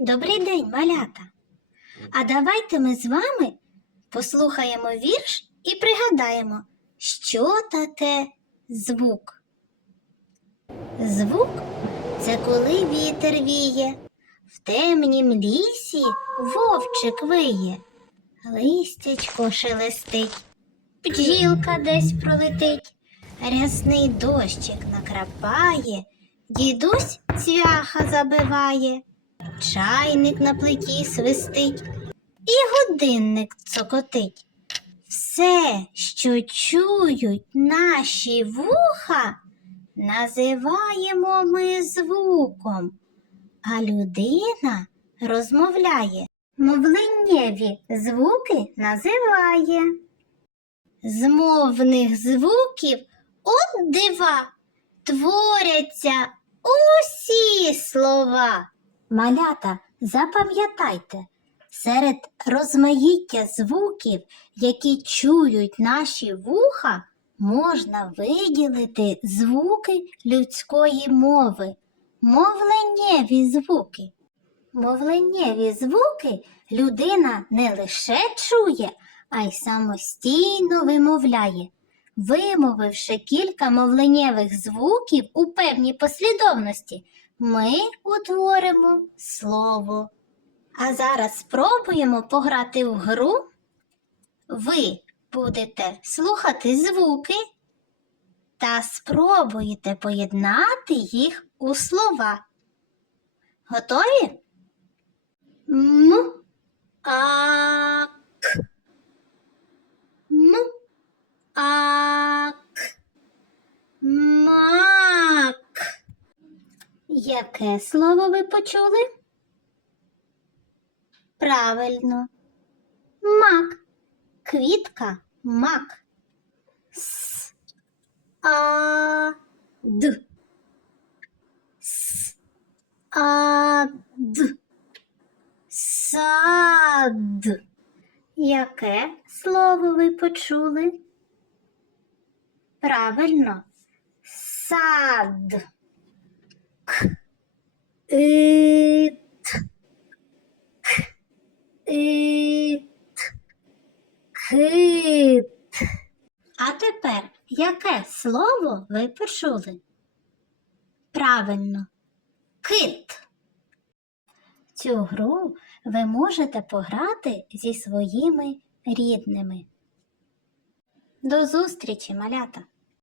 Добрий день, малята! А давайте ми з вами послухаємо вірш і пригадаємо, що таке звук. Звук це коли вітер віє, в темнім лісі вовчик виє, листячко шелестить, бджілка десь пролетить, рясний дощик накрапає, дідусь цвяха забиває. Чайник на плиті свистить, і годинник цокотить. Все, що чують наші вуха, називаємо ми звуком, а людина розмовляє, мовленнєві звуки називає. З мовних звуків от дива творяться усі слова. Малята, запам'ятайте, серед розмаїття звуків, які чують наші вуха, можна виділити звуки людської мови, мовленнєві звуки. Мовленнєві звуки людина не лише чує, а й самостійно вимовляє. Вимовивши кілька мовленнєвих звуків у певній послідовності, ми утворимо слово. А зараз спробуємо пограти в гру. Ви будете слухати звуки та спробуєте поєднати їх у слова. Готові? М, а, к. М, а, к. Мак. Яке слово ви почули? Правильно. Мак. Квітка мак. С. А. Д. С. А. Д. Сад. Яке слово ви почули? Правильно. Сад. Ит. Ит. Кит. А тепер яке слово ви почули? Правильно. Кит. Цю гру ви можете пограти зі своїми рідними. До зустрічі, малята!